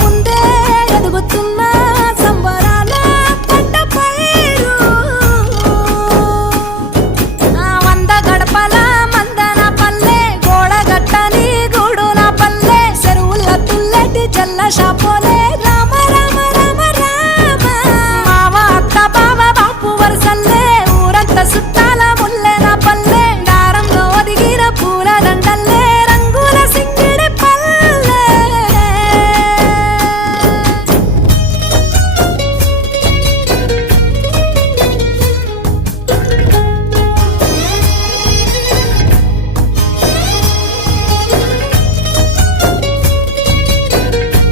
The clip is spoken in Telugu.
ముందే ఎదుగుతున్న సంబరాల పంట పైరు వంద గడపల మందన పల్లె గోడ గట్టని గూడున పల్లె చెరువుల తుల్లటి జల్ల షాపోలే